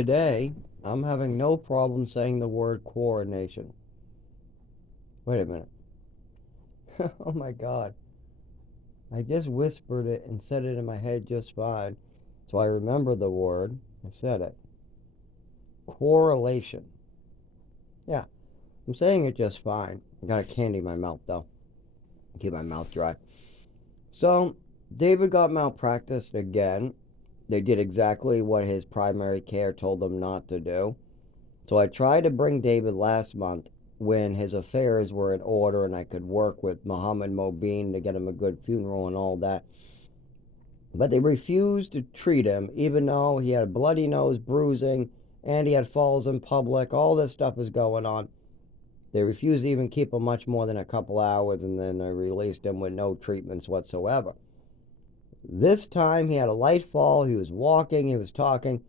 Today, I'm having no problem saying the word coronation. Wait a minute. Oh my god. I just whispered it and said it in my head just fine. So I remember the word. I said it. Correlation. Yeah, I'm saying it just fine. I got a candy in my mouth though. Keep my mouth dry. So, David got malpracticed again. They did exactly what his primary care told them not to do. So I tried to bring David last month when his affairs were in order and I could work with Mohammed Mobeen to get him a good funeral and all that. But they refused to treat him, even though he had a bloody nose, bruising, and he had falls in public. All this stuff is going on. They refused to even keep him much more than a couple hours, and then they released him with no treatments whatsoever. This time he had a light fall. He was walking, he was talking.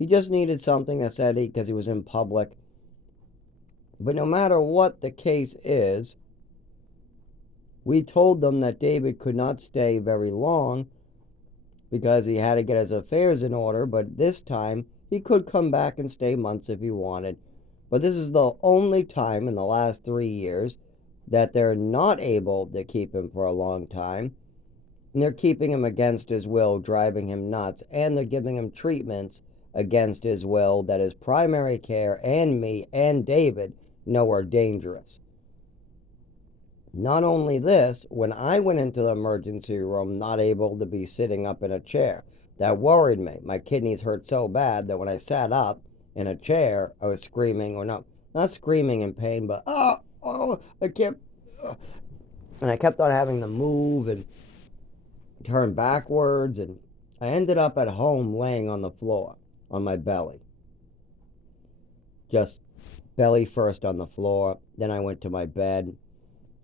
He just needed something that said because he was in public. But no matter what the case is, we told them that David could not stay very long because he had to get his affairs in order, but this time he could come back and stay months if he wanted. But this is the only time in the last 3 years that they're not able to keep him for a long time. And they're keeping him against his will, driving him nuts, and they're giving him treatments against his will that his primary care and me and David know are dangerous. Not only this, when I went into the emergency room not able to be sitting up in a chair, that worried me. My kidneys hurt so bad that when I sat up in a chair, I was screaming, or not screaming in pain, but I can't. And I kept on having to move and turn backwards, and I ended up at home laying on the floor on my belly. Just belly first on the floor. Then I went to my bed,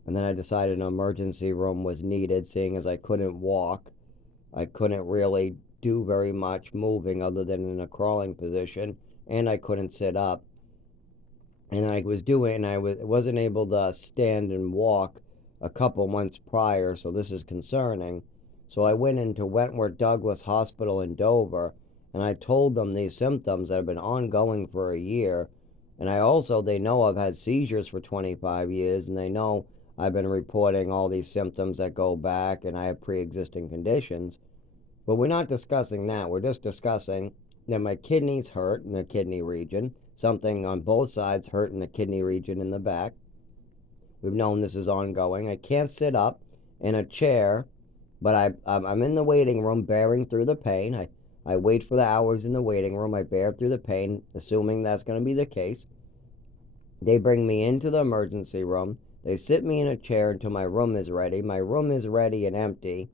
and then I decided an emergency room was needed, seeing as I couldn't walk. I couldn't really do very much moving other than in a crawling position, and I couldn't sit up. And I wasn't able to stand and walk a couple months prior, so this is concerning. So I went into Wentworth Douglas Hospital in Dover, and I told them these symptoms that have been ongoing for a year. And they know I've had seizures for 25 years, and they know I've been reporting all these symptoms that go back, and I have pre-existing conditions. But we're not discussing that. We're just discussing that my kidneys hurt in the kidney region. Something on both sides hurt in the kidney region in the back. We've known this is ongoing. I can't sit up in a chair, but I'm in the waiting room bearing through the pain. I wait for the hours in the waiting room. I bear through the pain, assuming that's going to be the case. They bring me into the emergency room. They sit me in a chair until my room is ready. My room is ready and empty,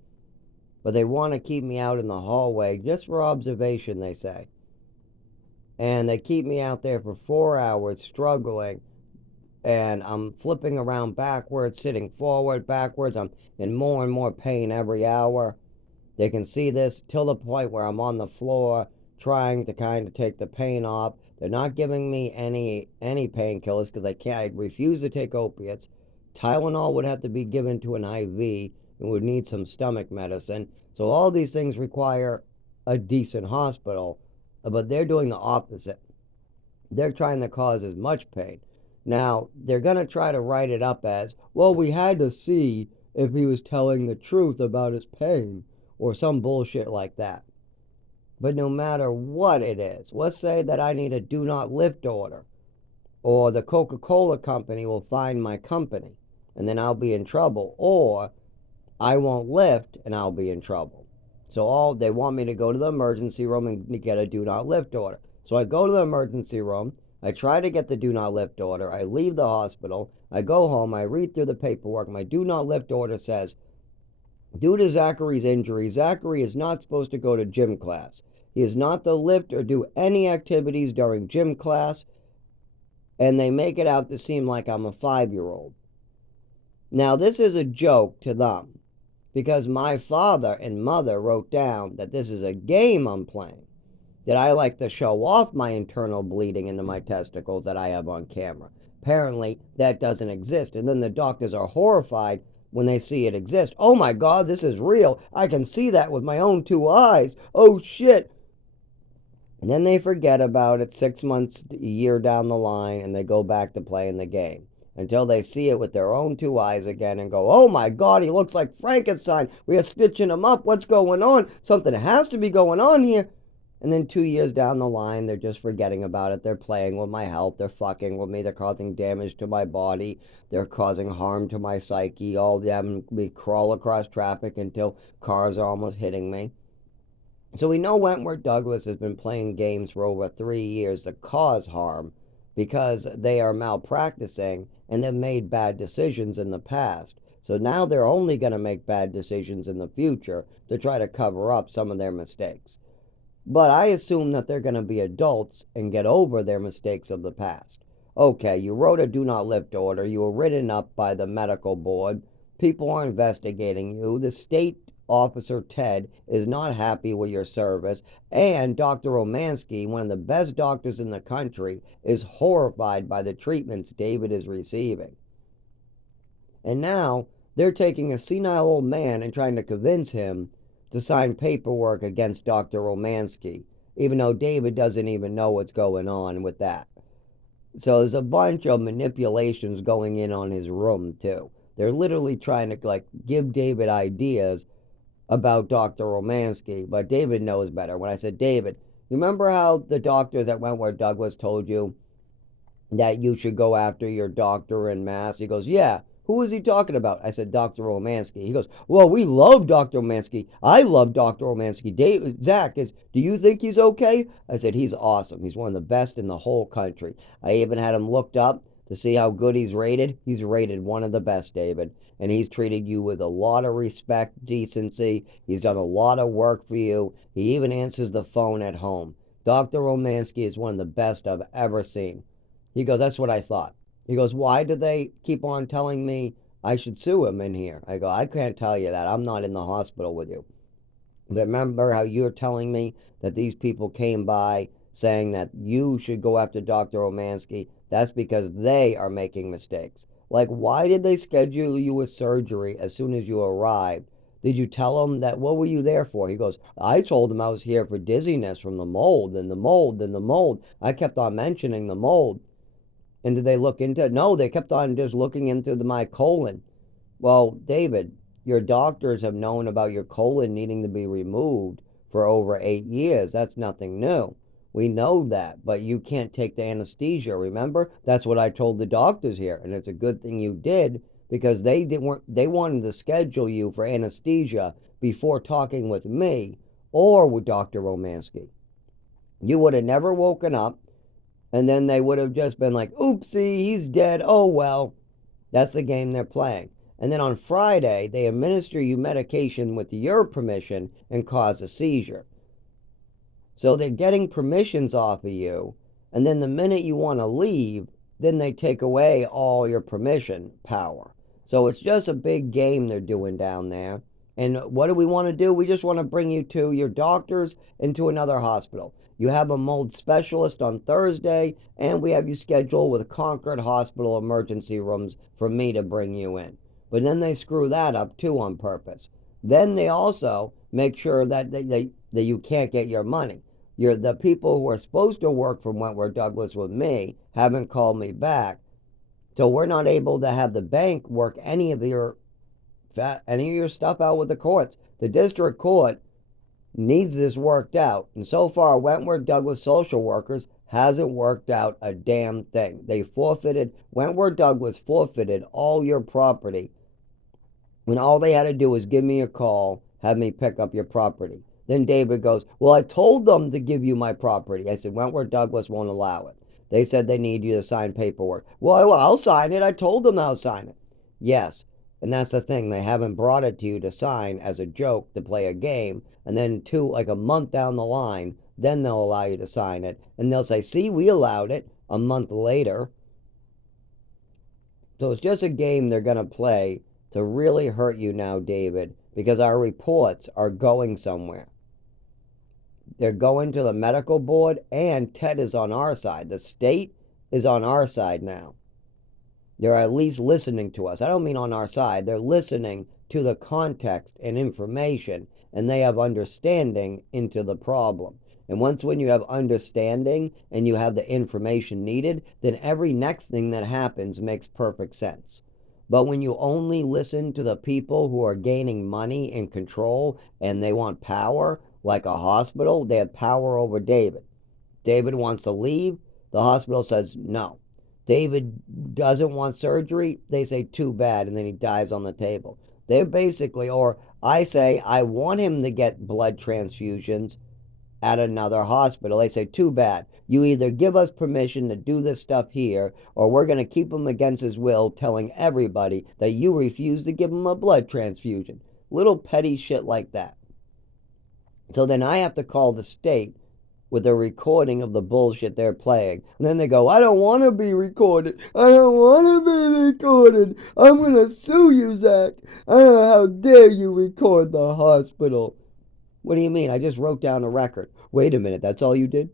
but they want to keep me out in the hallway just for observation, they say. And they keep me out there for 4 hours struggling, and I'm flipping around backwards, sitting forward, backwards. I'm in more and more pain every hour. They can see this till the point where I'm on the floor trying to kind of take the pain off. They're not giving me any painkillers because I refuse to take opiates. Tylenol would have to be given to an IV and would need some stomach medicine. So all these things require a decent hospital, but they're doing the opposite. They're trying to cause as much pain. Now, they're going to try to write it up as, well, we had to see if he was telling the truth about his pain, or some bullshit like that. But no matter what it is, let's say that I need a do not lift order, or the Coca-Cola company will find my company, and then I'll be in trouble, or I won't lift and I'll be in trouble. So they want me to go to the emergency room and get a do not lift order. So I go to the emergency room, I try to get the do not lift order, I leave the hospital, I go home, I read through the paperwork. My do not lift order says, due to Zachary's injury, Zachary is not supposed to go to gym class. He is not to lift or do any activities during gym class, and they make it out to seem like I'm a 5-year-old. Now, this is a joke to them, because my father and mother wrote down that this is a game I'm playing, that I like to show off my internal bleeding into my testicles that I have on camera. Apparently, that doesn't exist, and then the doctors are horrified when they see it exist. Oh my God, this is real. I can see that with my own 2 eyes. Oh shit. And then they forget about it 6 months, a year down the line, and they go back to playing the game until they see it with their own two eyes again and go, oh my God, he looks like Frankenstein. We are stitching him up. What's going on? Something has to be going on here. And then 2 years down the line, they're just forgetting about it. They're playing with my health. They're fucking with me. They're causing damage to my body. They're causing harm to my psyche. All them me crawl across traffic until cars are almost hitting me. So we know Wentworth Douglas has been playing games for over 3 years that cause harm because they are malpracticing and they've made bad decisions in the past. So now they're only going to make bad decisions in the future to try to cover up some of their mistakes. But I assume that they're going to be adults and get over their mistakes of the past. Okay, you wrote a do not lift order. You were written up by the medical board. People are investigating you. The state officer, Ted, is not happy with your service. And Dr. Romansky, one of the best doctors in the country, is horrified by the treatments David is receiving. And now they're taking a senile old man and trying to convince him to sign paperwork against Dr. Romansky, even though David doesn't even know what's going on with that. So there's a bunch of manipulations going in on his room too. They're literally trying to give David ideas about Dr. Romansky, but David knows better. When I said, David, you remember how the doctors at Wentworth Douglas told you that you should go after your doctor in mass? He goes, yeah. Who is he talking about? I said, Dr. Romansky. He goes, well, we love Dr. Romansky. I love Dr. Romansky. Zach, do you think he's okay? I said, he's awesome. He's one of the best in the whole country. I even had him looked up to see how good he's rated. He's rated one of the best, David. And he's treated you with a lot of respect, decency. He's done a lot of work for you. He even answers the phone at home. Dr. Romansky is one of the best I've ever seen. He goes, that's what I thought. He goes, why do they keep on telling me I should sue him in here? I go, I can't tell you that. I'm not in the hospital with you. But remember how you're telling me that these people came by saying that you should go after Dr. Romansky? That's because they are making mistakes. Like, why did they schedule you a surgery as soon as you arrived? Did you tell them that? What were you there for? He goes, I told them I was here for dizziness from the mold and the mold and the mold. I kept on mentioning the mold. And did they look into it? No, they kept on just looking into my colon. Well, David, your doctors have known about your colon needing to be removed for over 8 years. That's nothing new. We know that, but you can't take the anesthesia, remember? That's what I told the doctors here, and it's a good thing you did because they wanted to schedule you for anesthesia before talking with me or with Dr. Romansky. You would have never woken up, and then they would have just been like, oopsie, he's dead. Oh, well. That's the game they're playing. And then on Friday, they administer you medication with your permission and cause a seizure. So they're getting permissions off of you. And then the minute you want to leave, then they take away all your permission power. So it's just a big game they're doing down there. And what do we want to do? We just want to bring you to your doctors and to another hospital. You have a mold specialist on Thursday, and we have you scheduled with Concord Hospital emergency rooms for me to bring you in. But then they screw that up too on purpose. Then they also make sure that that you can't get your money. The people who are supposed to work from Wentworth Douglas with me haven't called me back, so we're not able to have the bank work any of your stuff out with the courts. The district court needs this worked out, and so far Wentworth Douglas social workers hasn't worked out a damn thing. Wentworth Douglas forfeited all your property when all they had to do was give me a call, have me pick up your property. Then David goes, well, I told them to give you my property. I said, Wentworth Douglas won't allow it. They said they need you to sign paperwork. Well, I'll sign it. I told them I'll sign it. Yes. And that's the thing. They haven't brought it to you to sign as a joke to play a game. And then a month down the line, then they'll allow you to sign it. And they'll say, see, we allowed it a month later. So it's just a game they're going to play to really hurt you now, David, because our reports are going somewhere. They're going to the medical board, and Ted is on our side. The state is on our side now. They're at least listening to us. I don't mean on our side. They're listening to the context and information, and they have understanding into the problem. And once when you have understanding and you have the information needed, then every next thing that happens makes perfect sense. But when you only listen to the people who are gaining money and control and they want power, like a hospital, they have power over David. David wants to leave. The hospital says no. David doesn't want surgery. They say too bad, and then he dies on the table. They're basically, or I say, I want him to get blood transfusions at another hospital. They say, too bad. You either give us permission to do this stuff here, or we're going to keep him against his will, telling everybody that you refuse to give him a blood transfusion. Little petty shit like that. So then I have to call the state with a recording of the bullshit they're playing. And then they go, I don't want to be recorded. I don't want to be recorded. I'm going to sue you, Zach. How dare you record the hospital? What do you mean? I just wrote down a record. Wait a minute, that's all you did?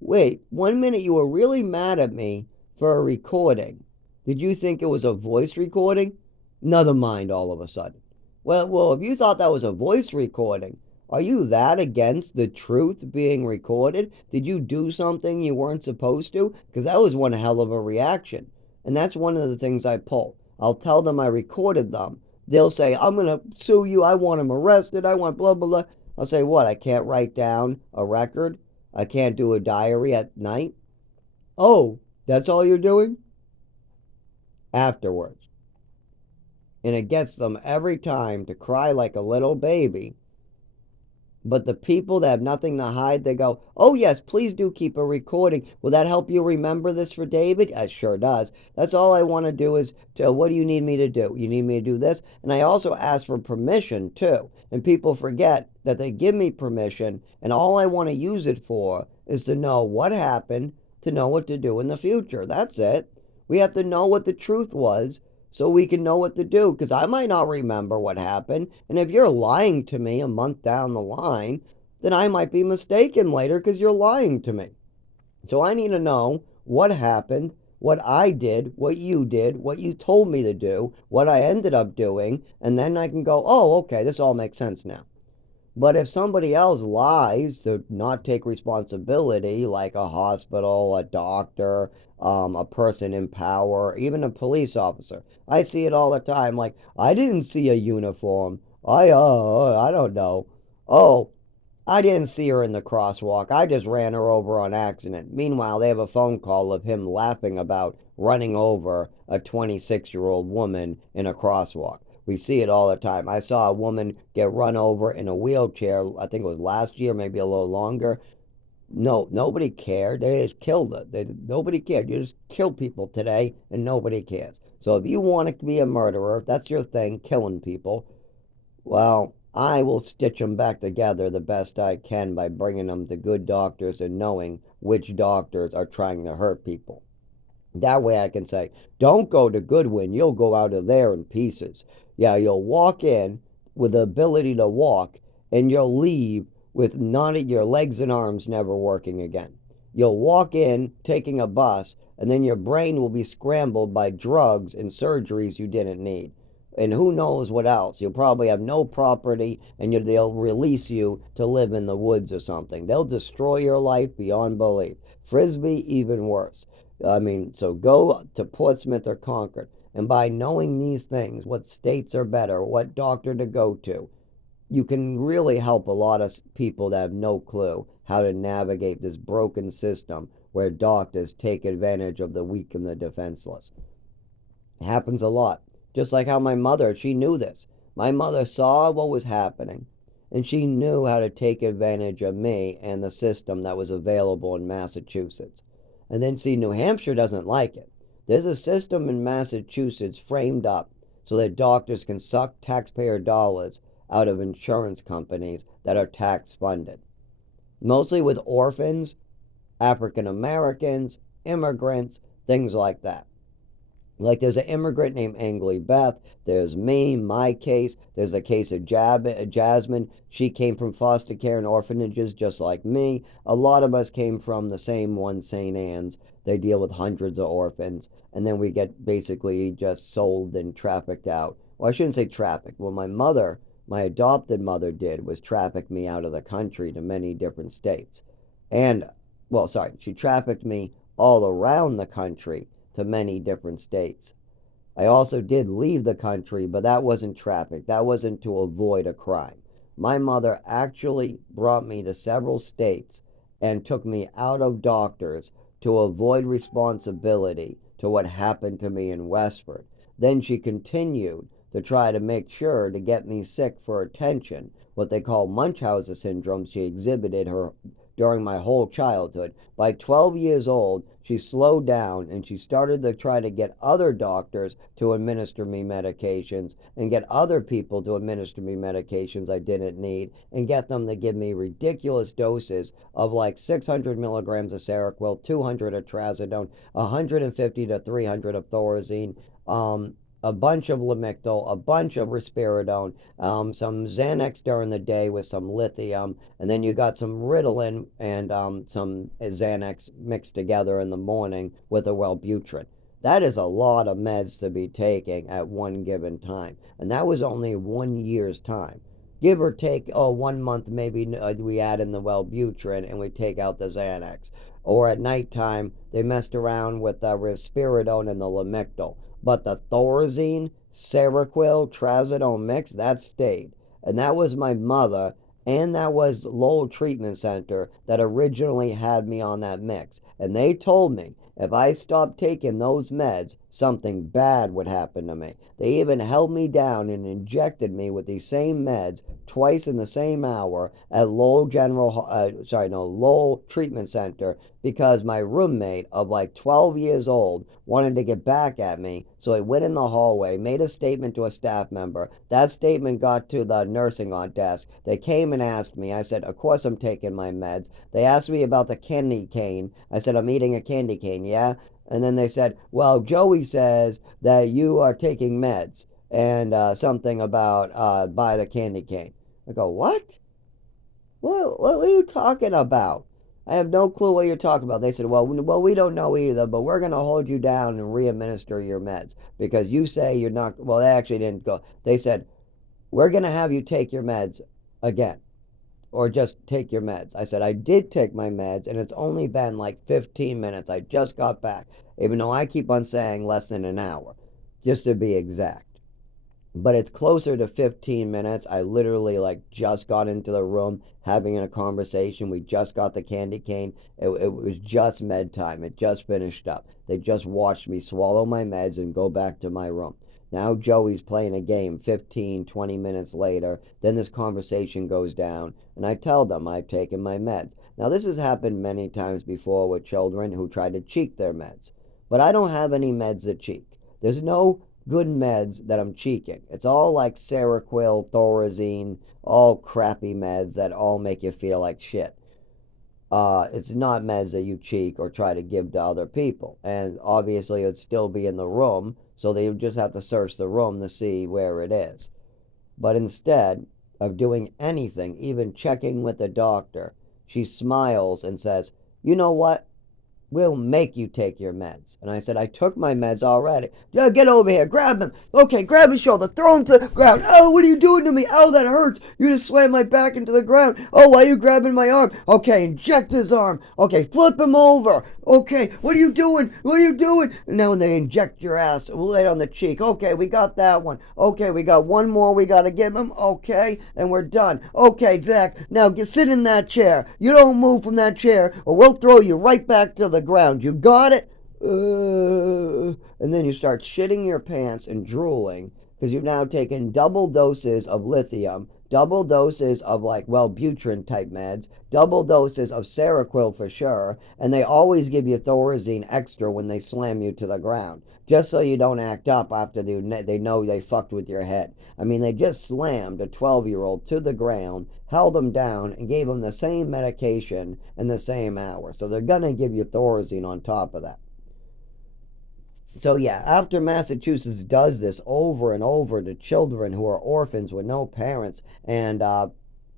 Wait, 1 minute you were really mad at me for a recording. Did you think it was a voice recording? Never mind all of a sudden. Well, if you thought that was a voice recording, are you that against the truth being recorded? Did you do something you weren't supposed to? Because that was one hell of a reaction. And that's one of the things I pull. I'll tell them I recorded them. They'll say, I'm going to sue you. I want him arrested. I want blah, blah, blah. I'll say, what? I can't write down a record? I can't do a diary at night? Oh, that's all you're doing? Afterwards. And it gets them every time to cry like a little baby. But the people that have nothing to hide, they go, oh, yes, please do keep a recording. Will that help you remember this for David? It sure does. That's all I want to do is, what do you need me to do? You need me to do this? And I also ask for permission, too. And people forget that they give me permission, and all I want to use it for is to know what happened, to know what to do in the future. That's it. We have to know what the truth was so we can know what to do, because I might not remember what happened. And if you're lying to me a month down the line, then I might be mistaken later because you're lying to me. So I need to know what happened, what I did, what you told me to do, what I ended up doing, and then I can go, oh, okay, this all makes sense now. But if somebody else lies to not take responsibility, like a hospital, a doctor, a person in power, even a police officer, I see it all the time. Like, I didn't see a uniform. I don't know. Oh, I didn't see her in the crosswalk. I just ran her over on accident. Meanwhile, they have a phone call of him laughing about running over a 26-year-old woman in a crosswalk. We see it all the time. I saw a woman get run over in a wheelchair, I think it was last year, maybe a little longer. No, nobody cared. They just killed her. Nobody cared. You just kill people today and nobody cares. So if you want to be a murderer, if that's your thing, killing people, well, I will stitch them back together the best I can by bringing them to good doctors and knowing which doctors are trying to hurt people. That way I can say, don't go to Goodwin. You'll go out of there in pieces. Yeah, you'll walk in with the ability to walk, and you'll leave with none of your legs and arms never working again. You'll walk in taking a bus, and then your brain will be scrambled by drugs and surgeries you didn't need. And who knows what else. You'll probably have no property, and they'll release you to live in the woods or something. They'll destroy your life beyond belief. Frisbee, even worse. So go to Portsmouth or Concord. And by knowing these things, what states are better, what doctor to go to, you can really help a lot of people that have no clue how to navigate this broken system where doctors take advantage of the weak and the defenseless. It happens a lot. Just like how my mother, she knew this. My mother saw what was happening, and she knew how to take advantage of me and the system that was available in Massachusetts. And then, see, New Hampshire doesn't like it. There's a system in Massachusetts framed up so that doctors can suck taxpayer dollars out of insurance companies that are tax funded. Mostly with orphans, African Americans, immigrants, things like that. Like there's an immigrant named Angley Beth. There's me, my case. There's a case of Jasmine. She came from foster care and orphanages just like me. A lot of us came from the same one, St. Anne's. They deal with hundreds of orphans. And then we get basically just sold and trafficked out. Well, I shouldn't say trafficked. Well, my mother my adopted mother did was traffic me out of the country to many different states. And, well, sorry, she trafficked me all around the country to many different states. I also did leave the country, but that wasn't traffic. That wasn't to avoid a crime. My mother actually brought me to several states and took me out of doctors to avoid responsibility to what happened to me in Westford. Then she continued to try to make sure to get me sick for attention. What they call Munchausen syndrome, she exhibited her during my whole childhood. By 12 years old, she slowed down and she started to try to get other doctors to administer me medications and get other people to administer me medications I didn't need and get them to give me ridiculous doses of like 600 milligrams of Seroquel, 200 of Trazodone, 150 to 300 of Thorazine, a bunch of Lamictal, a bunch of Risperidone, some Xanax during the day with some lithium, and then you got some Ritalin and some Xanax mixed together in the morning with a Wellbutrin. That is a lot of meds to be taking at one given time, and that was only 1 year's time. Give or take, 1 month maybe we add in the Wellbutrin and we take out the Xanax. Or at nighttime, they messed around with the Risperidone and the Lamictal. But the Thorazine, Seroquel, Trazodone mix, that stayed. And that was my mother, and that was Lowell Treatment Center that originally had me on that mix. And they told me if I stopped taking those meds, something bad would happen to me. They even held me down and injected me with these same meds twice in the same hour at Lowell Lowell Treatment Center because my roommate of like 12 years old wanted to get back at me. So he went in the hallway, made a statement to a staff member. That statement got to the nursing on desk. They came and asked me. I said, of course I'm taking my meds. They asked me about the candy cane. I said, I'm eating a candy cane, yeah? And then they said, well, Joey says that you are taking meds and something about buy the candy cane. I go, what? What are you talking about? I have no clue what you're talking about. They said, well, we don't know either, but we're going to hold you down and re-administer your meds because you say you're not. Well, they actually didn't go. They said, we're going to have you take your meds again or just take your meds. I said, I did take my meds and it's only been like 15 minutes. I just got back, even though I keep on saying less than an hour, just to be exact. But it's closer to 15 minutes. I literally like just got into the room having a conversation. We just got the candy cane. It was just med time. It just finished up. They just watched me swallow my meds and go back to my room. Now Joey's playing a game 15, 20 minutes later. Then this conversation goes down and I tell them I've taken my meds. Now this has happened many times before with children who try to cheat their meds. But I don't have any meds that cheat. There's no good meds that I'm cheeking. It's all like Seroquel, Thorazine, all crappy meds that all make you feel like shit. It's not meds that you cheek or try to give to other people. And obviously it'd still be in the room, so they would just have to search the room to see where it is. But instead of doing anything, even checking with the doctor, she smiles and says, you know what? We'll make you take your meds. And I said, I took my meds already. Yeah, get over here. Grab him. Okay, grab his shoulder. Throw him to the ground. Oh, what are you doing to me? Oh, that hurts. You just slammed my back into the ground. Oh, why are you grabbing my arm? Okay, inject his arm. Okay, flip him over. Okay, what are you doing? What are you doing? And now when they inject your ass, we'll lay it on the cheek. Okay, we got that one. Okay, we got one more we got to give him. Okay, and we're done. Okay, Zach, now sit in that chair. You don't move from that chair or we'll throw you right back to the ground. You got it? And then you start shitting your pants and drooling because you've now taken double doses of lithium, double doses of like Wellbutrin type meds, double doses of Seroquel for sure, and they always give you Thorazine extra when they slam you to the ground, just so you don't act up after they know they fucked with your head. I mean, they just slammed a 12-year-old to the ground, held him down, and gave him the same medication in the same hour. So they're going to give you Thorazine on top of that. So yeah, after Massachusetts does this over and over to children who are orphans with no parents and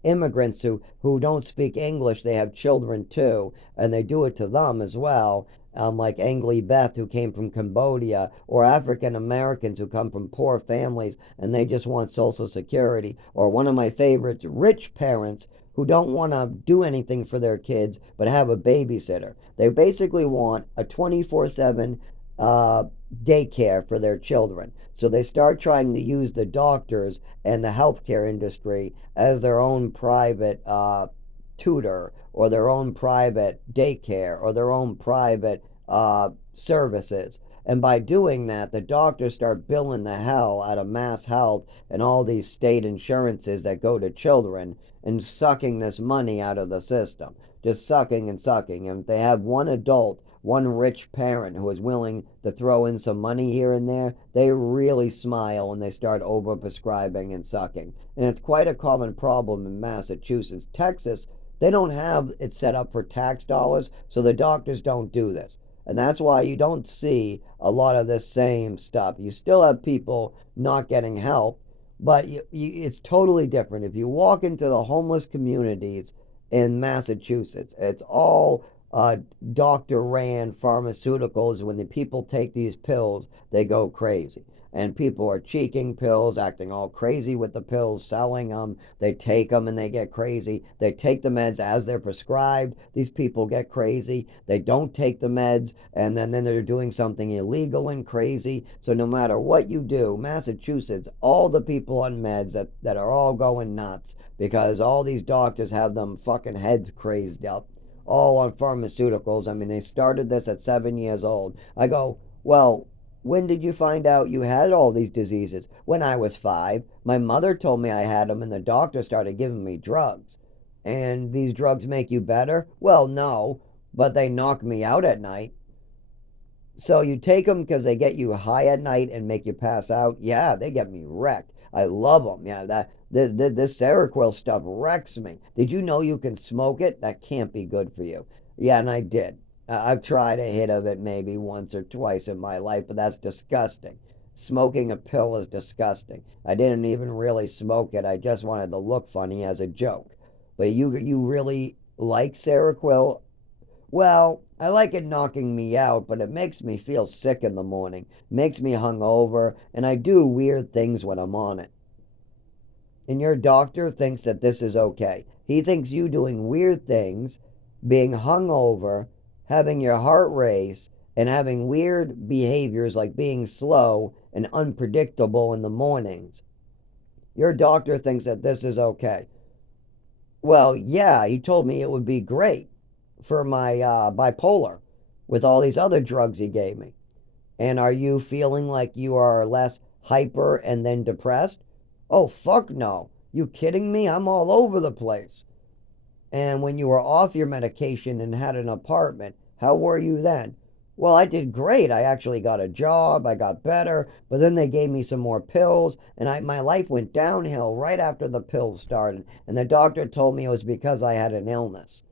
immigrants who don't speak English, they have children too, and they do it to them as well. like Angly Beth, who came from Cambodia, or African Americans who come from poor families and they just want Social Security, or one of my favorites, rich parents who don't want to do anything for their kids but have a babysitter. They basically want a 24/7 uh, daycare for their children. So they start trying to use the doctors and the healthcare industry as their own private tutor or their own private daycare or their own private services. And by doing that, the doctors start billing the hell out of Mass Health and all these state insurances that go to children and sucking this money out of the system. Just sucking and sucking. And if they have one adult, one rich parent who is willing to throw in some money here and there, they really smile and they start overprescribing and sucking. And it's quite a common problem in Massachusetts. Texas, they don't have it set up for tax dollars, so the doctors don't do this. And that's why you don't see a lot of this same stuff. You still have people not getting help, but it's totally different. If you walk into the homeless communities in Massachusetts, it's all doctor ran pharmaceuticals. When the people take these pills, they go crazy. And people are cheeking pills, acting all crazy with the pills, selling them. They take them and they get crazy. They take the meds as they're prescribed. These people get crazy. They don't take the meds, and then they're doing something illegal and crazy. So no matter what you do, Massachusetts, all the people on meds that are all going nuts because all these doctors have them fucking heads crazed up, all on pharmaceuticals. I mean, they started this at 7 years old. I go, well, when did you find out you had all these diseases? When I was 5. My mother told me I had them, and the doctor started giving me drugs. And these drugs make you better? Well, no, but they knock me out at night. So you take them because they get you high at night and make you pass out? Yeah, they get me wrecked. I love them. Yeah, this Seroquel stuff wrecks me. Did you know you can smoke it? That can't be good for you. Yeah, and I did. I've tried a hit of it maybe once or twice in my life, but that's disgusting. Smoking a pill is disgusting. I didn't even really smoke it. I just wanted to look funny as a joke. But you really like Seroquel? Well, I like it knocking me out, but it makes me feel sick in the morning, makes me hungover, and I do weird things when I'm on it. And your doctor thinks that this is okay. He thinks you doing weird things, being hungover, having your heart race, and having weird behaviors like being slow and unpredictable in the mornings. Your doctor thinks that this is okay. Well, yeah, he told me it would be great for my bipolar with all these other drugs he gave me. And are you feeling like you are less hyper and then depressed? Oh, fuck no. You kidding me? I'm all over the place. And when you were off your medication and had an apartment, how were you then? Well, I did great. I actually got a job. I got better. But then they gave me some more pills, and my life went downhill right after the pills started. And the doctor told me it was because I had an illness.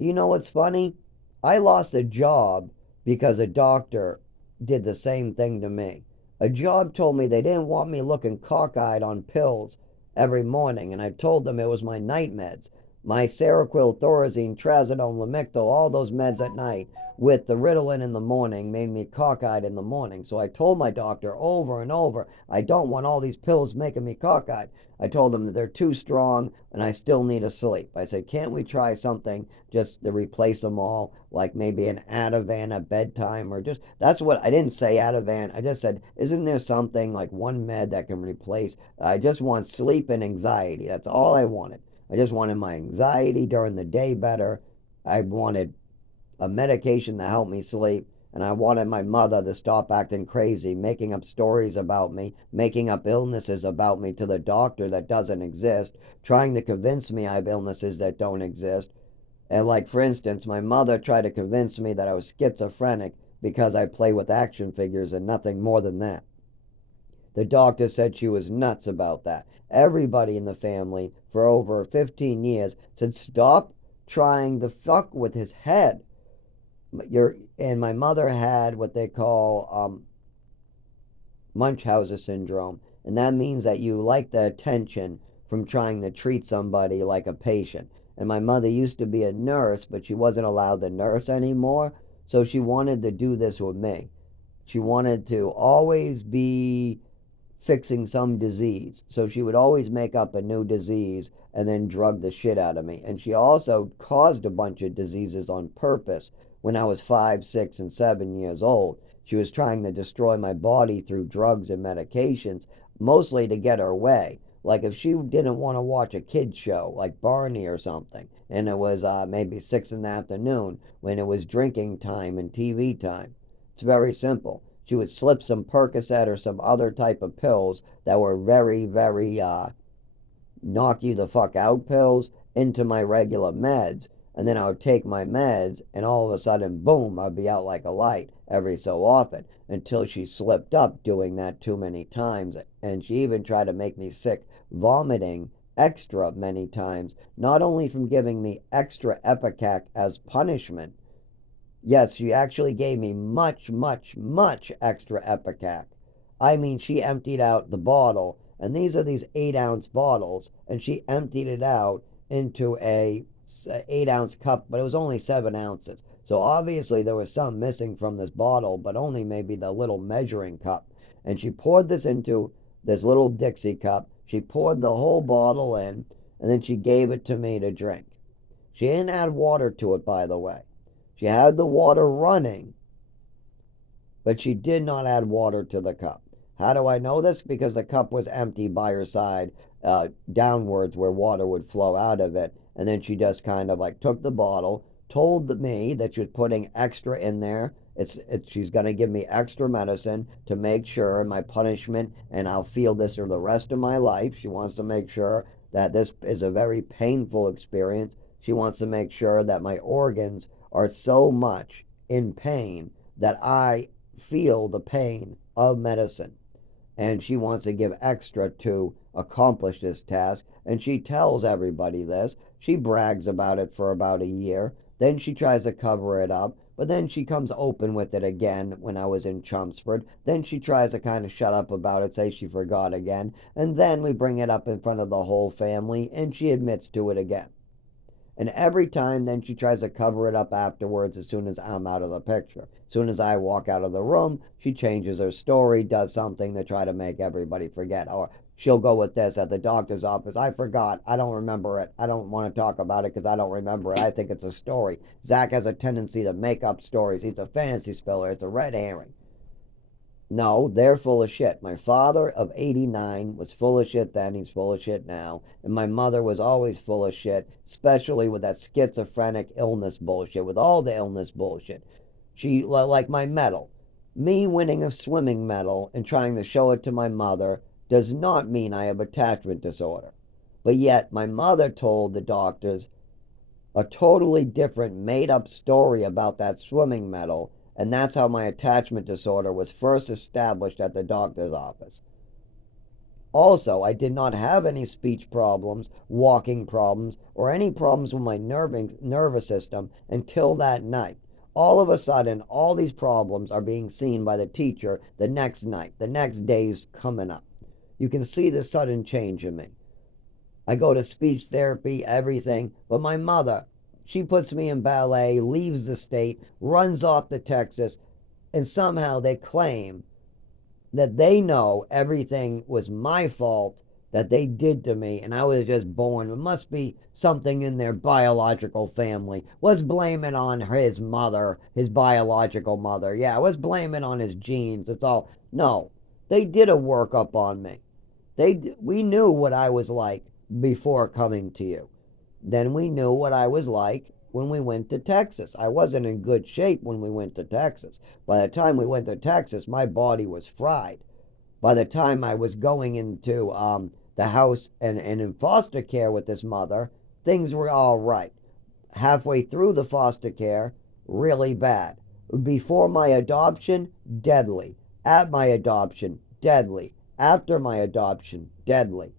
You know what's funny? I lost a job because a doctor did the same thing to me. A job told me they didn't want me looking cockeyed on pills every morning, and I told them it was my night meds. My Seroquel, Thorazine, Trazodone, Lamictal, all those meds at night with the Ritalin in the morning made me cockeyed in the morning. So I told my doctor over and over, I don't want all these pills making me cockeyed. I told them that they're too strong and I still need to sleep. I said, can't we try something just to replace them all, like maybe an Ativan at bedtime or just, that's what, I didn't say Ativan. I just said, isn't there something like one med that can replace? I just want sleep and anxiety. That's all I wanted. I just wanted my anxiety during the day better. I wanted a medication to help me sleep. And I wanted my mother to stop acting crazy, making up stories about me, making up illnesses about me to the doctor that doesn't exist, trying to convince me I have illnesses that don't exist. And like, for instance, my mother tried to convince me that I was schizophrenic because I play with action figures and nothing more than that. The doctor said she was nuts about that. Everybody in the family for over 15 years said, stop trying to fuck with his head. And my mother had what they call Munchausen syndrome, and that means that you like the attention from trying to treat somebody like a patient. And my mother used to be a nurse, but she wasn't allowed to nurse anymore, So she wanted to do this with me. She wanted to always be fixing some disease. So she would always make up a new disease and then drug the shit out of me. And she also caused a bunch of diseases on purpose when I was 5, 6, and 7 years old. She was trying to destroy my body through drugs and medications, mostly to get her way. Like if she didn't want to watch a kid show like Barney or something, and it was maybe 6 in the afternoon when it was drinking time and TV time. It's very simple. She would slip some Percocet or some other type of pills that were very, very knock you the fuck out pills into my regular meds. And then I would take my meds, and all of a sudden, boom, I'd be out like a light every so often until she slipped up doing that too many times. And she even tried to make me sick, vomiting extra many times, not only from giving me extra Epicac as punishment. Yes, she actually gave me much, much, much extra Epicac. I mean, she emptied out the bottle, and these are these 8-ounce bottles, and she emptied it out into a 8-ounce cup, but it was only 7 ounces. So obviously there was some missing from this bottle, but only maybe the little measuring cup. And she poured this into this little Dixie cup. She poured the whole bottle in, and then she gave it to me to drink. She didn't add water to it, by the way. She had the water running, but she did not add water to the cup. How do I know this? Because the cup was empty by her side, downwards where water would flow out of it. And then she just kind of like took the bottle, told me that she was putting extra in there. She's going to give me extra medicine to make sure my punishment, and I'll feel this for the rest of my life. She wants to make sure that this is a very painful experience. She wants to make sure that my organs are so much in pain that I feel the pain of medicine. And she wants to give extra to accomplish this task. And she tells everybody this. She brags about it for about a year. Then she tries to cover it up. But then she comes open with it again when I was in Chelmsford. Then she tries to kind of shut up about it, say she forgot again. And then we bring it up in front of the whole family, and she admits to it again. And every time then she tries to cover it up afterwards as soon as I'm out of the picture. As soon as I walk out of the room, she changes her story, does something to try to make everybody forget. Or she'll go with this at the doctor's office. I forgot. I don't remember it. I don't want to talk about it because I don't remember it. I think it's a story. Zach has a tendency to make up stories. He's a fantasy spiller. It's a red herring. No, they're full of shit. My father of 89 was full of shit then, he's full of shit now. And my mother was always full of shit, especially with that schizophrenic illness bullshit, with all the illness bullshit. She, like my medal. Me winning a swimming medal and trying to show it to my mother does not mean I have attachment disorder. But yet, my mother told the doctors a totally different, made up story about that swimming medal, and that's how my attachment disorder was first established at the doctor's office. Also, I did not have any speech problems, walking problems, or any problems with my nervous system until that night. All of a sudden, all these problems are being seen by the teacher the next night, the next day's coming up. You can see the sudden change in me. I go to speech therapy, everything, but my mother, she puts me in ballet, leaves the state, runs off to Texas, and somehow they claim that they know everything was my fault that they did to me, and I was just born. It must be something in their biological family. Was blaming on his mother, his biological mother. Yeah, I was blaming on his genes. It's all. No, they did a workup on me. We knew what I was like before coming to you. Then we knew what I was like when we went to Texas. I wasn't in good shape when we went to Texas. By the time we went to Texas, my body was fried. By the time I was going into the house and in foster care with this mother, things were all right. Halfway through the foster care, really bad. Before my adoption, deadly. At my adoption, deadly. After my adoption, deadly.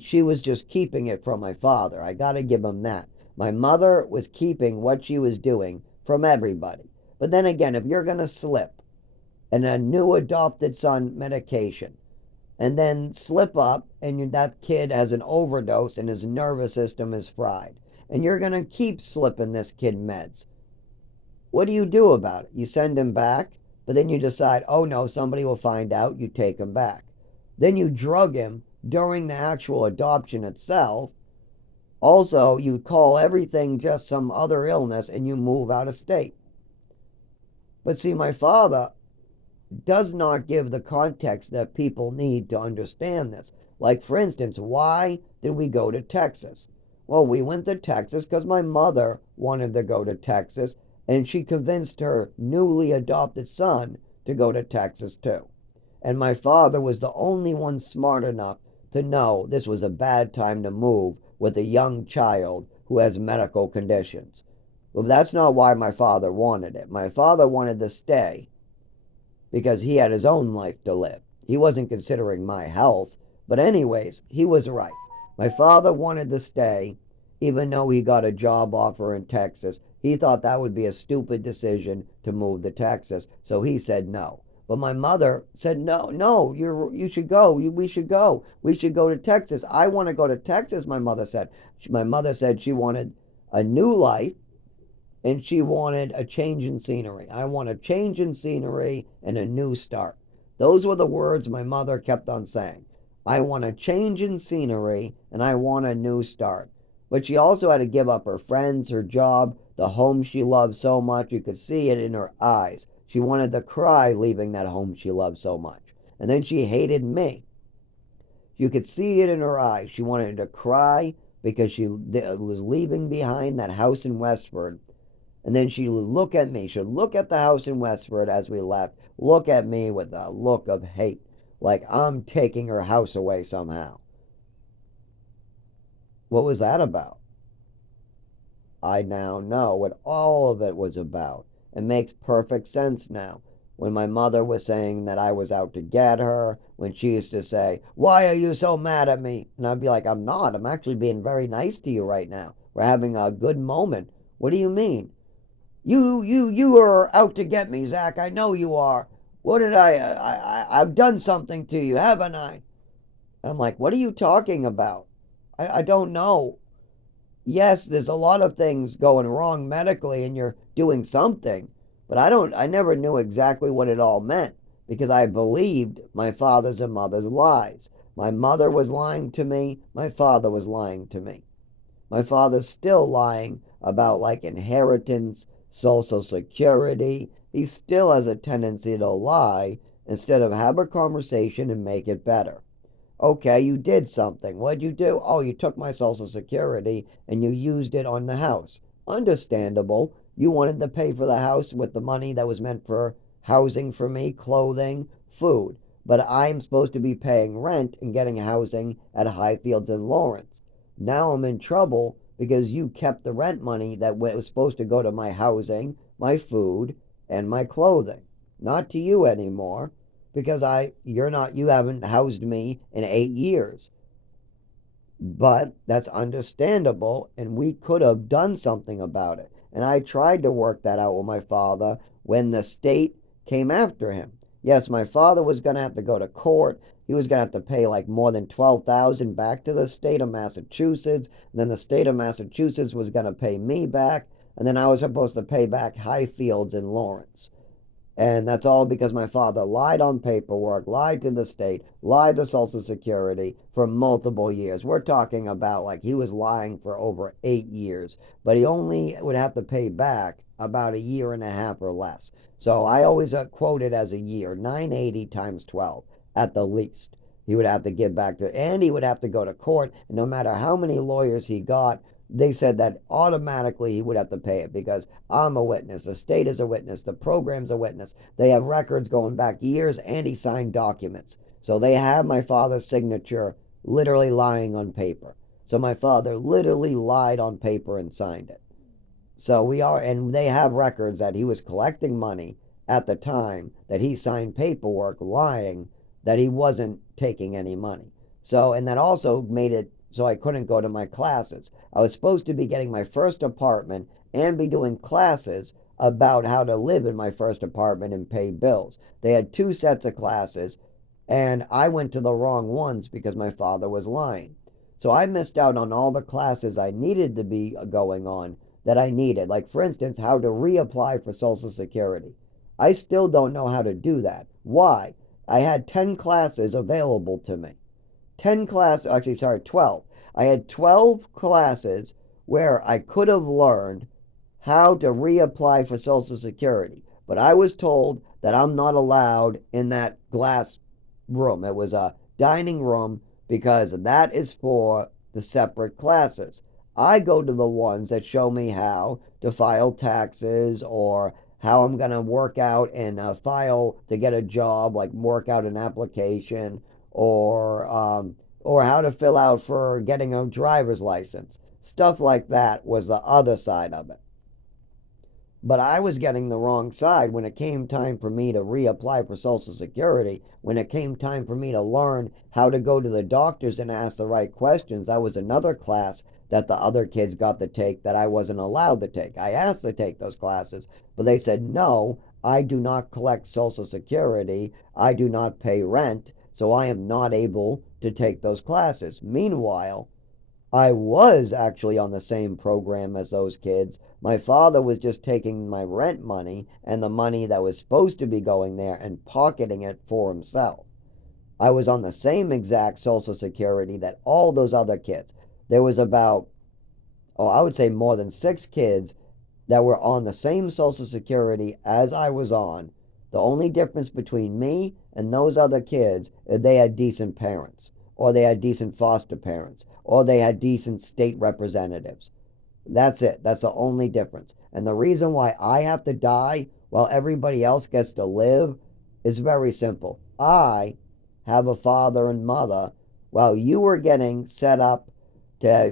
She was just keeping it from my father. I got to give him that. My mother was keeping what she was doing from everybody. But then again, if you're going to slip and a new adopted son medication and then slip up and that kid has an overdose and his nervous system is fried, and you're going to keep slipping this kid meds, What do you do about it? You send him back, but then you decide, oh no, somebody will find out, you take him back. Then you drug him during the actual adoption itself. Also, you call everything just some other illness and you move out of state. But see, my father does not give the context that people need to understand this. Like, for instance, why did we go to Texas? Well, we went to Texas because my mother wanted to go to Texas, and she convinced her newly adopted son to go to Texas too. And my father was the only one smart enough to know this was a bad time to move with a young child who has medical conditions. Well, that's not why my father wanted it. My father wanted to stay because he had his own life to live. He wasn't considering my health. But anyways, he was right. My father wanted to stay, even though he got a job offer in Texas. He thought that would be a stupid decision to move to Texas, so he said no. But my mother said, no, no, you should go. We should go. We should go to Texas. I want to go to Texas, my mother said. My mother said she wanted a new life and she wanted a change in scenery. I want a change in scenery and a new start. Those were the words my mother kept on saying. I want a change in scenery and I want a new start. But she also had to give up her friends, her job, the home she loved so much. You could see it in her eyes. She wanted to cry leaving that home she loved so much. And then she hated me. You could see it in her eyes. She wanted to cry because she was leaving behind that house in Westford. And then she would look at me. She'd look at the house in Westford as we left, look at me with a look of hate, like I'm taking her house away somehow. What was that about? I now know what all of it was about. It makes perfect sense now. When my mother was saying that I was out to get her, when she used to say, why are you so mad at me? And I'd be like, I'm not. I'm actually being very nice to you right now. We're having a good moment. What do you mean? You are out to get me, Zach. I know you are. What did I've done something to you, haven't I? And I'm like, what are you talking about? I don't know. Yes, there's a lot of things going wrong medically and you're doing something, but I never knew exactly what it all meant because I believed my father's and mother's lies. My mother was lying to me, my father was lying to me. My father's still lying about like inheritance, Social Security. He still has a tendency to lie instead of have a conversation and make it better. Okay, you did something. What'd you do? Oh, you took my Social Security and you used it on the house. Understandable. You wanted to pay for the house with the money that was meant for housing for me, clothing, food. But I'm supposed to be paying rent and getting housing at Highfields and Lawrence. Now I'm in trouble because you kept the rent money that was supposed to go to my housing, my food, and my clothing. Not to you anymore because you haven't housed me in 8 years. But that's understandable and we could have done something about it. And I tried to work that out with my father when the state came after him. Yes, my father was going to have to go to court. He was going to have to pay like more than $12,000 back to the state of Massachusetts. And then the state of Massachusetts was going to pay me back. And then I was supposed to pay back Highfields in Lawrence. And that's all because my father lied on paperwork, lied to the state, lied to Social Security for multiple years. We're talking about like he was lying for over 8 years, but he only would have to pay back about a year and a half or less. So I always quote it as a year, 980 times 12 at the least. He would have to give back to, and he would have to go to court. And no matter how many lawyers he got, they said that automatically he would have to pay it because I'm a witness, the state is a witness, the program's a witness. They have records going back years and he signed documents. So they have my father's signature literally lying on paper. So my father literally lied on paper and signed it. So and they have records that he was collecting money at the time that he signed paperwork lying that he wasn't taking any money. So, and that also made it so I couldn't go to my classes. I was supposed to be getting my first apartment and be doing classes about how to live in my first apartment and pay bills. They had 2 sets of classes, and I went to the wrong ones because my father was lying. So I missed out on all the classes I needed to be going on that I needed. Like, for instance, how to reapply for Social Security. I still don't know how to do that. Why? I had 10 classes available to me. 10 classes, actually, sorry, 12. I had 12 classes where I could have learned how to reapply for Social Security. But I was told that I'm not allowed in that glass room. It was a dining room because that is for the separate classes. I go to the ones that show me how to file taxes or how I'm going to work out and file to get a job, like work out an application, or how to fill out for getting a driver's license. Stuff like that was the other side of it. But I was getting the wrong side when it came time for me to reapply for Social Security. When it came time for me to learn how to go to the doctors and ask the right questions, that was another class that the other kids got to take that I wasn't allowed to take. I asked to take those classes, but they said, no, I do not collect Social Security. I do not pay rent, so I am not able to take those classes. Meanwhile, I was actually on the same program as those kids. My father was just taking my rent money and the money that was supposed to be going there and pocketing it for himself. I was on the same exact Social Security that all those other kids. There was about, I would say more than 6 kids that were on the same Social Security as I was on. The only difference between me and those other kids is they had decent parents, or they had decent foster parents, or they had decent state representatives. That's it. That's the only difference. And the reason why I have to die while everybody else gets to live is very simple. I have a father and mother while you were getting set up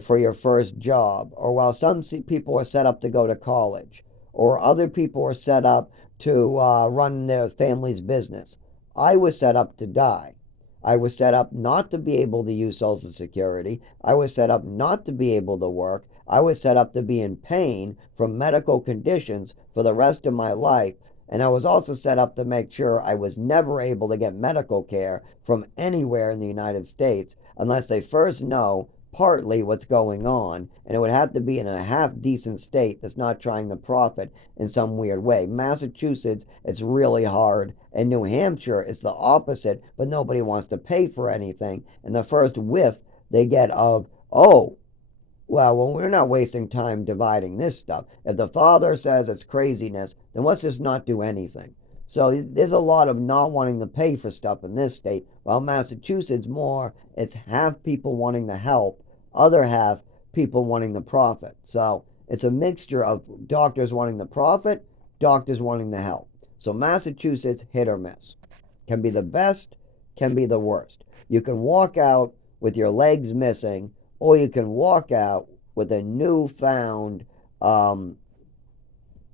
for your first job, or while some people are set up to go to college, or other people are set up to run their family's business. I was set up to die. I was set up not to be able to use Social Security. I was set up not to be able to work. I was set up to be in pain from medical conditions for the rest of my life. And I was also set up to make sure I was never able to get medical care from anywhere in the United States unless they first know partly what's going on, and it would have to be in a half decent state that's not trying to profit in some weird way. Massachusetts, it's really hard, and New Hampshire, it's the opposite, but nobody wants to pay for anything. And the first whiff they get of, oh, well, we're not wasting time dividing this stuff. If the father says it's craziness, then let's just not do anything. So there's a lot of not wanting to pay for stuff in this state, while Massachusetts more, it's half people wanting to help, other half people wanting the profit. So it's a mixture of doctors wanting the profit, doctors wanting the help. So Massachusetts, hit or miss. Can be the best, can be the worst. You can walk out with your legs missing, or you can walk out with a newfound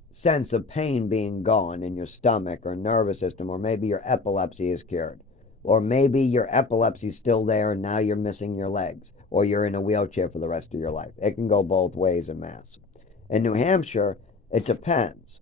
sense of pain being gone in your stomach or nervous system, or maybe your epilepsy is cured, or maybe your epilepsy's still there and now you're missing your legs, or you're in a wheelchair for the rest of your life. It can go both ways in Mass. In New Hampshire, it depends.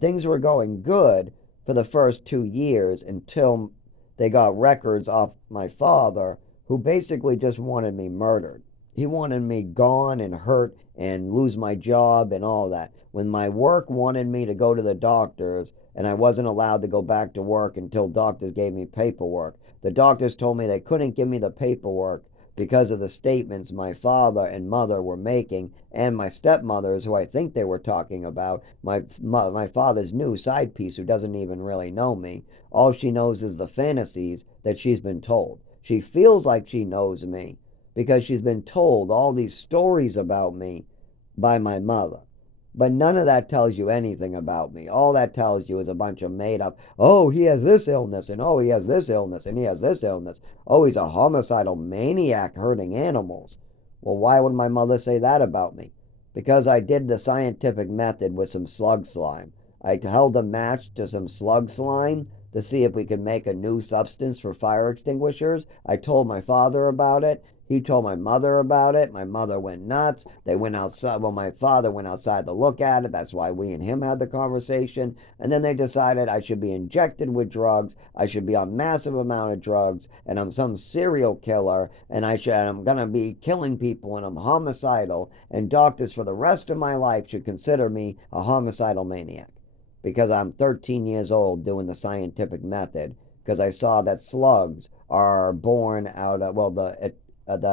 Things were going good for the first 2 years until they got records off my father, who basically just wanted me murdered. He wanted me gone and hurt and lose my job and all that. When my work wanted me to go to the doctors and I wasn't allowed to go back to work until doctors gave me paperwork, the doctors told me they couldn't give me the paperwork because of the statements my father and mother were making, and my stepmothers, who I think they were talking about, my father's new side piece, who doesn't even really know me. All she knows is the fantasies that she's been told. She feels like she knows me because she's been told all these stories about me by my mother. But none of that tells you anything about me. All that tells you is a bunch of made up, oh, he has this illness, and oh, he has this illness, and he has this illness. Oh, he's a homicidal maniac hurting animals. Well, why would my mother say that about me? Because I did the scientific method with some slug slime. I held a match to some slug slime. to see if we could make a new substance for fire extinguishers. I told my father about it. He told my mother about it. My mother went nuts. They went outside. Well, my father went outside to look at it. That's why we and him had the conversation. And then they decided I should be injected with drugs. I should be on massive amount of drugs. And I'm some serial killer. And I'm going to be killing people. And I'm homicidal. And doctors for the rest of my life should consider me a homicidal maniac. Because I'm 13 years old doing the scientific method. Because I saw that slugs are born out of, well, the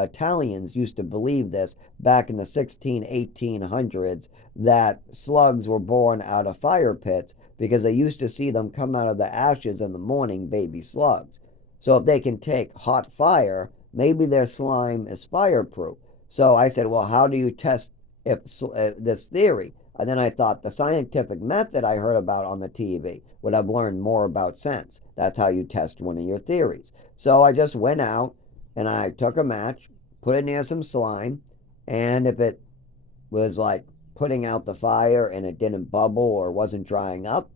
Italians used to believe this back in the 1800s, that slugs were born out of fire pits because they used to see them come out of the ashes in the morning, baby slugs. So if they can take hot fire, maybe their slime is fireproof. So I said, well, how do you test if this theory? And then I thought the scientific method I heard about on the TV would have learned more about since. That's how you test one of your theories. So I just went out and I took a match, put it near some slime, and if it was like putting out the fire and it didn't bubble or wasn't drying up,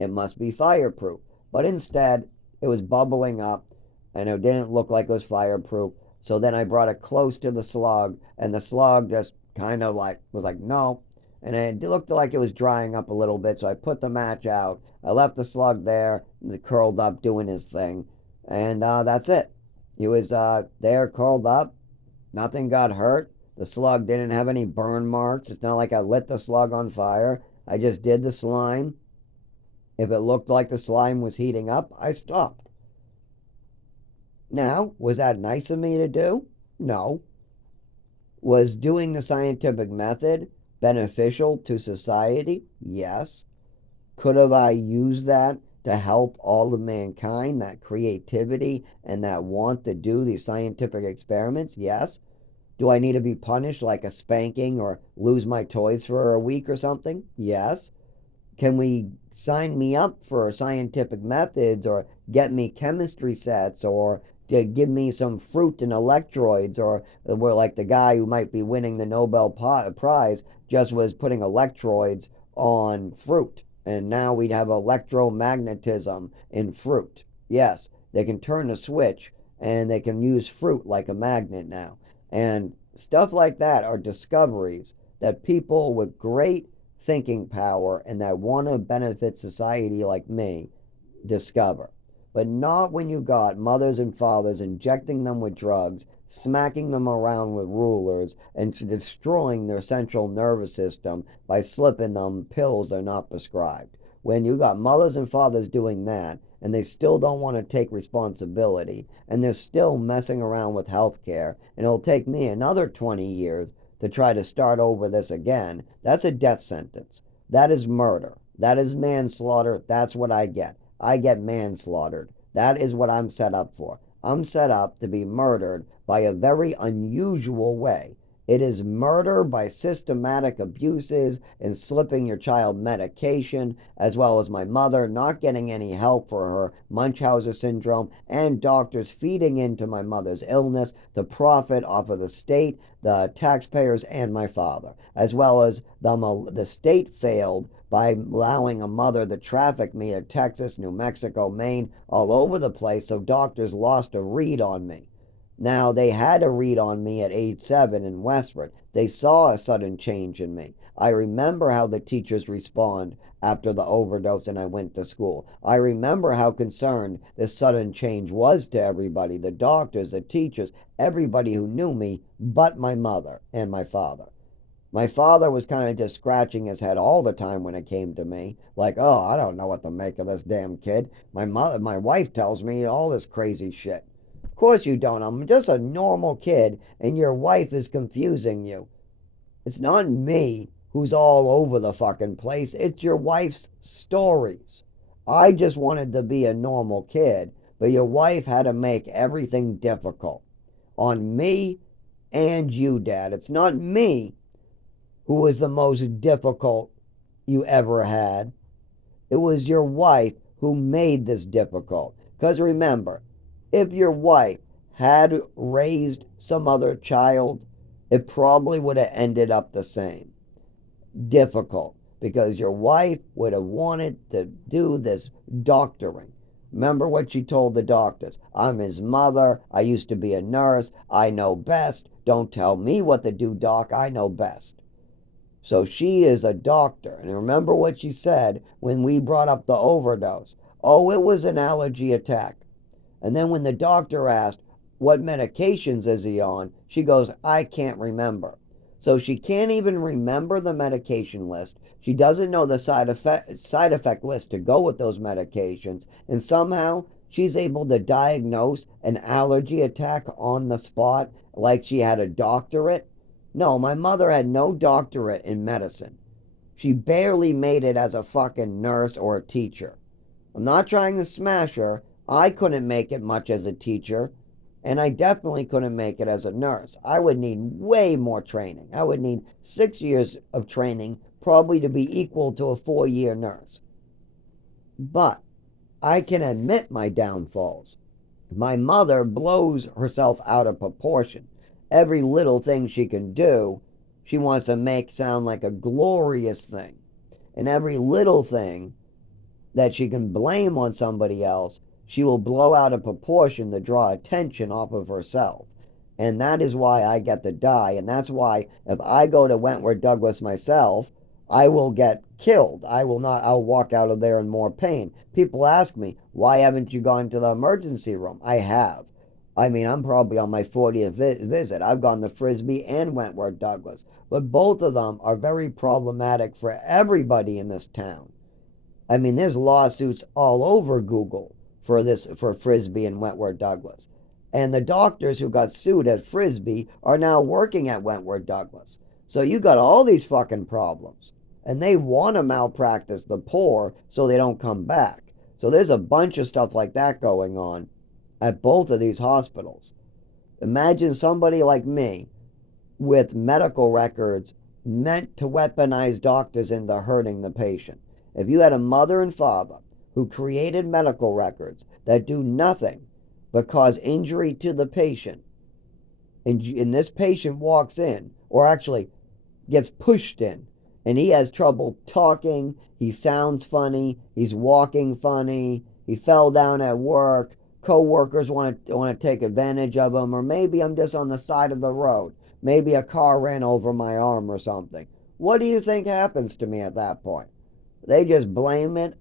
it must be fireproof. But instead, it was bubbling up and it didn't look like it was fireproof. So then I brought it close to the slug, and the slug just kind of like was like, no. And it looked like it was drying up a little bit, so I put the match out. I left the slug there, curled up doing his thing, and that's it. He was there curled up. Nothing got hurt. The slug didn't have any burn marks. It's not like I lit the slug on fire. I just did the slime. If it looked like the slime was heating up, I stopped. Now, was that nice of me to do? No. Was doing the scientific method beneficial to society? Yes. Could have I used that to help all of mankind, that creativity and that want to do these scientific experiments? Yes. Do I need to be punished like a spanking or lose my toys for a week or something? Yes. Can we sign me up for scientific methods or get me chemistry sets or give me some fruit and electrodes, or we're like the guy who might be winning the Nobel Prize just was putting electrodes on fruit, and now we'd have electromagnetism in fruit. Yes, they can turn a switch and they can use fruit like a magnet now. And stuff like that are discoveries that people with great thinking power and that want to benefit society like me discover. But not when you got mothers and fathers injecting them with drugs, smacking them around with rulers, and destroying their central nervous system by slipping them pills they're not prescribed. When you got mothers and fathers doing that, and they still don't want to take responsibility, and they're still messing around with health care, and it'll take me another 20 years to try to start over this again, that's a death sentence. That is murder. That is manslaughter. That's what I get. I get manslaughtered. That is what I'm set up for. I'm set up to be murdered by a very unusual way. It is murder by systematic abuses and slipping your child medication, as well as my mother not getting any help for her Munchausen syndrome, and doctors feeding into my mother's illness to profit off of the state, the taxpayers, and my father, as well as the state failed by allowing a mother to traffic me to Texas, New Mexico, Maine, all over the place, so doctors lost a read on me. Now, they had a read on me at age 7 in Westford. They saw a sudden change in me. I remember how the teachers respond after the overdose and I went to school. I remember how concerned this sudden change was to everybody, the doctors, the teachers, everybody who knew me but my mother and my father. My father was kind of just scratching his head all the time when it came to me, like, oh, I don't know what to make of this damn kid. My wife tells me all this crazy shit. Of course you don't. I'm just a normal kid, and your wife is confusing you. It's not me who's all over the fucking place. It's your wife's stories. I just wanted to be a normal kid, but your wife had to make everything difficult on me and you, Dad. It's not me who was the most difficult you ever had. It was your wife who made this difficult. Because remember, if your wife had raised some other child, it probably would have ended up the same. Difficult. Because your wife would have wanted to do this doctoring. Remember what she told the doctors? I'm his mother. I used to be a nurse. I know best. Don't tell me what to do, doc. I know best. So she is a doctor. And remember what she said when we brought up the overdose. Oh, it was an allergy attack. And then when the doctor asked, what medications is he on? She goes, I can't remember. So she can't even remember the medication list. She doesn't know the side effect list to go with those medications. And somehow she's able to diagnose an allergy attack on the spot like she had a doctorate. No, my mother had no doctorate in medicine. She barely made it as a fucking nurse or a teacher. I'm not trying to smash her. I couldn't make it much as a teacher, and I definitely couldn't make it as a nurse. I would need way more training. I would need 6 years of training probably to be equal to a 4-year nurse. But I can admit my downfalls. My mother blows herself out of proportion. Every little thing she can do, she wants to make sound like a glorious thing. And every little thing that she can blame on somebody else, she will blow out of proportion to draw attention off of herself. And that is why I get to die. And that's why if I go to Wentworth Douglas myself, I will get killed. I will not, I'll walk out of there in more pain. People ask me, why haven't you gone to the emergency room? I have. I mean, I'm probably on my 40th visit. I've gone to Frisbee and Wentworth Douglas. But both of them are very problematic for everybody in this town. I mean, there's lawsuits all over Google for Frisbee and Wentworth Douglas. And the doctors who got sued at Frisbee are now working at Wentworth Douglas. So you got all these fucking problems. And they want to malpractice the poor so they don't come back. So there's a bunch of stuff like that going on at both of these hospitals. Imagine somebody like me with medical records meant to weaponize doctors into hurting the patient. If you had a mother and father who created medical records that do nothing but cause injury to the patient, and this patient walks in, or actually gets pushed in, and he has trouble talking, he sounds funny, he's walking funny, he fell down at work, co-workers want to take advantage of him, or maybe I'm just on the side of the road. Maybe a car ran over my arm or something. What do you think happens to me at that point? They just blame it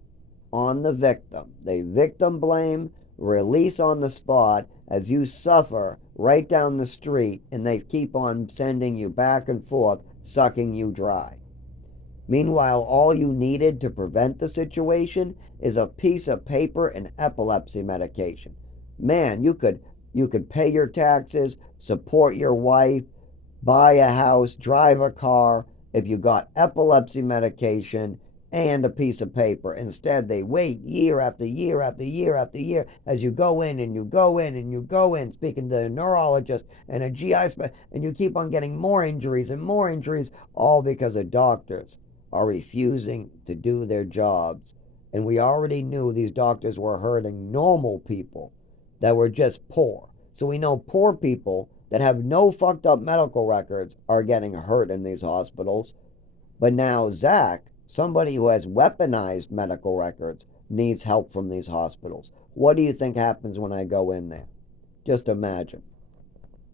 on the victim. They victim blame, release on the spot as you suffer right down the street, and they keep on sending you back and forth, sucking you dry. Meanwhile, all you needed to prevent the situation is a piece of paper and epilepsy medication. Man, you could pay your taxes, support your wife, buy a house, drive a car if you got epilepsy medication and a piece of paper. Instead, they wait year after year after year after year as you go in and you go in and you go in, speaking to a neurologist and a GI and you keep on getting more injuries and more injuries, all because the doctors are refusing to do their jobs. And we already knew these doctors were hurting normal people that were just poor. So we know poor people that have no fucked up medical records are getting hurt in these hospitals. But now Zach, somebody who has weaponized medical records, needs help from these hospitals. What do you think happens when I go in there? Just imagine.